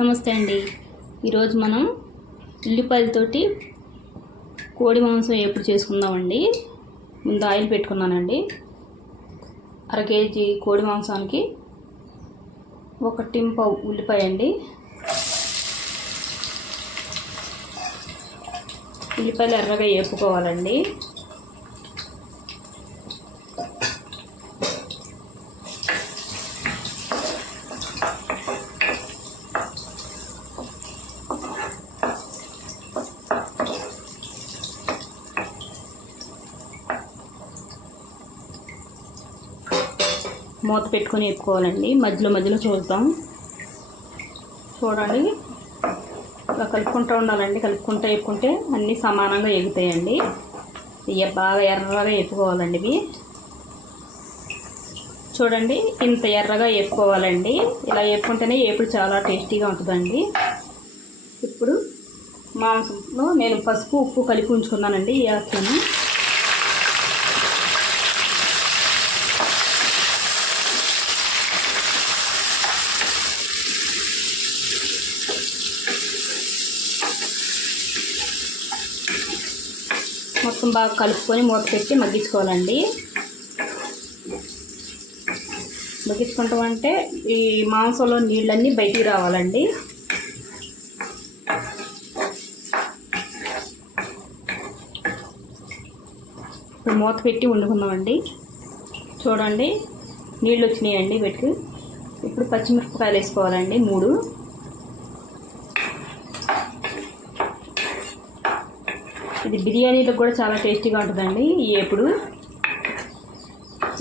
నమస్తే అండి. ఈరోజు మనం ఉల్లిపాయలతోటి కోడి మాంసం ఎప్పుడు చేసుకుందామండి. ముందు ఆయిల్ పెట్టుకున్నానండి. 1/2 కేజీ కోడి మాంసానికి 1 టింపావు ఉల్లిపాయ అండి. ఉల్లిపాయలు ఎర్రగా వేపుకోవాలండి. మూత పెట్టుకొని వేపుకోవాలండి. మధ్యలో మధ్యలో చూడండి, ఇలా కలుపుకుంటూ ఉండాలండి. కలుపుకుంటూ వేపుకుంటే అన్నీ సమానంగా ఎగుతాయండి. ఇవి బాగా ఎర్రగా వేపుకోవాలండి. ఇవి చూడండి, ఇంత ఎర్రగా వేపుకోవాలండి. ఇలా వేపుకుంటేనే వేపుడు చాలా టేస్టీగా ఉంటుందండి. ఇప్పుడు మాంసంలో నేను పసుపు ఉప్పు కలిపి ఉంచుకున్నానండి. వేస్తాను. మొత్తం బాగా కలుపుకొని మూత పెట్టి మగ్గించుకోవాలండి. మగ్గించుకుంటాం అంటే ఈ మాంసంలో నీళ్ళన్నీ బయటికి రావాలండి. ఇప్పుడు మూత పెట్టి వండుకుందామండి. చూడండి, నీళ్ళు వచ్చినాయండి బయటికి. ఇప్పుడు పచ్చిమిరపకాయలు వేసుకోవాలండి 3. ఇది బిర్యానీలో కూడా చాలా టేస్టీగా ఉంటుందండి ఈ వేపుడు.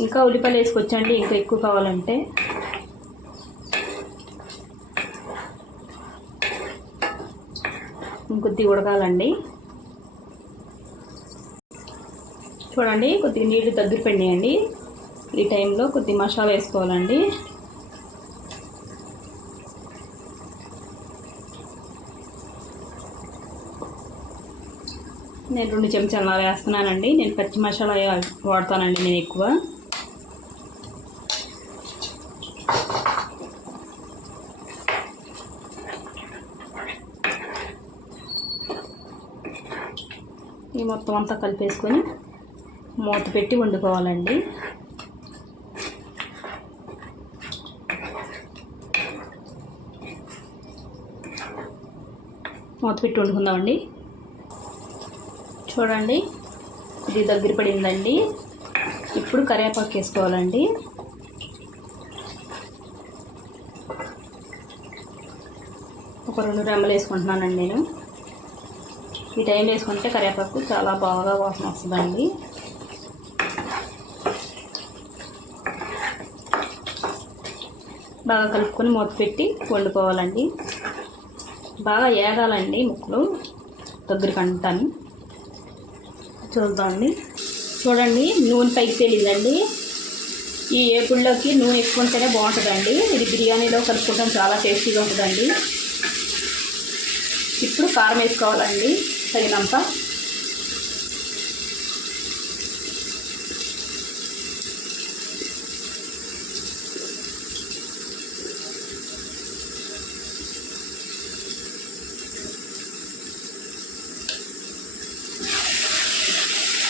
ఇంకా ఉల్లిపాయలు వేసుకొచ్చండి ఇంకా ఎక్కువ కావాలంటే. ఇంకొద్దిగా ఉడకాలండి. చూడండి, కొద్దిగా నీళ్ళు దగ్గర పడినాయండి. ఈ టైంలో కొద్దిగా మసాలా వేసుకోవాలండి. నేను 2 చెంచాలు వేస్తున్నానండి. నేను పచ్చి మసాలా వాడతానండి నేను ఎక్కువ. ఈ మొత్తం అంతా కలిపేసుకొని మూత పెట్టి వండుకోవాలండి. మూత పెట్టి వండుకుందామండి. చూడండి, ఇది దగ్గర పడిందండి. ఇప్పుడు కరివేపాకు వేసుకోవాలండి. ఒక 2 రెమ్మలు వేసుకుంటున్నానండి నేను. ఈ టైం వేసుకుంటే కరివేపాకు చాలా బాగా వాసన వస్తుందండి. బాగా కలుపుకొని మూత పెట్టి వండుకోవాలండి. బాగా ఏగాలండి ముక్కలు దగ్గరికి అంటాను. చూడండి, నూనె పైకి తేలిందండి. ఈ వేపుడులోకి నూనె ఎక్కువ ఉంటేనే బాగుంటుందండి. ఇది బిర్యానీలో కలుపుకుంటాం, చాలా టేస్టీగా ఉంటుందండి. ఇప్పుడు కారం వేసుకోవాలండి తగినంత.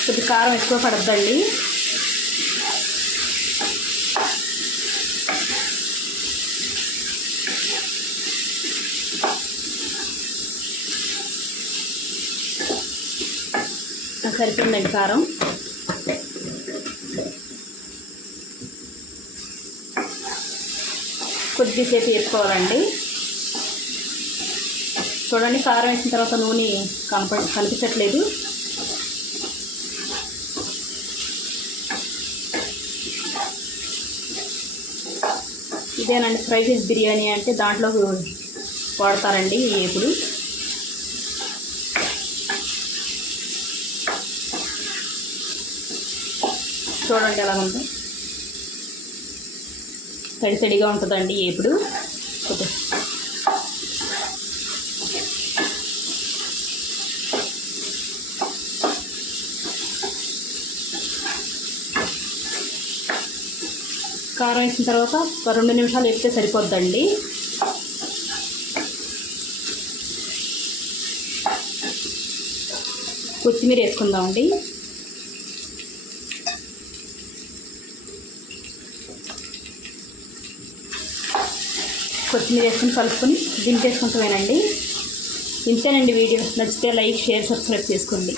కొద్ది కారం ఎక్కువ పడద్దండి. సరిపోయిందండి కారం. కొద్దిసేపు వేసుకోవాలండి. చూడండి, కారం వేసిన తర్వాత నూనె కనిపించట్లేదు. ఇదేనండి ఫ్రై పీస్ బిర్యానీ అంటే దాంట్లో వాడతారండి ఈ వేపుడు. చూడండి ఎలా ఉందో, తడితడిగా ఉంటుందండి వేపుడు. కారం వేసిన తర్వాత ఒక 2 నిమిషాలు వేస్తే సరిపోద్దండి. కొత్తిమీర వేసుకుందామండి. కొత్తిమీర వేసుకుని కలుపుకొని దింపేసుకుంటామేనండి. ఇంతేనండి వీడియో. నచ్చితే లైక్, షేర్, సబ్స్క్రైబ్ చేసుకోండి.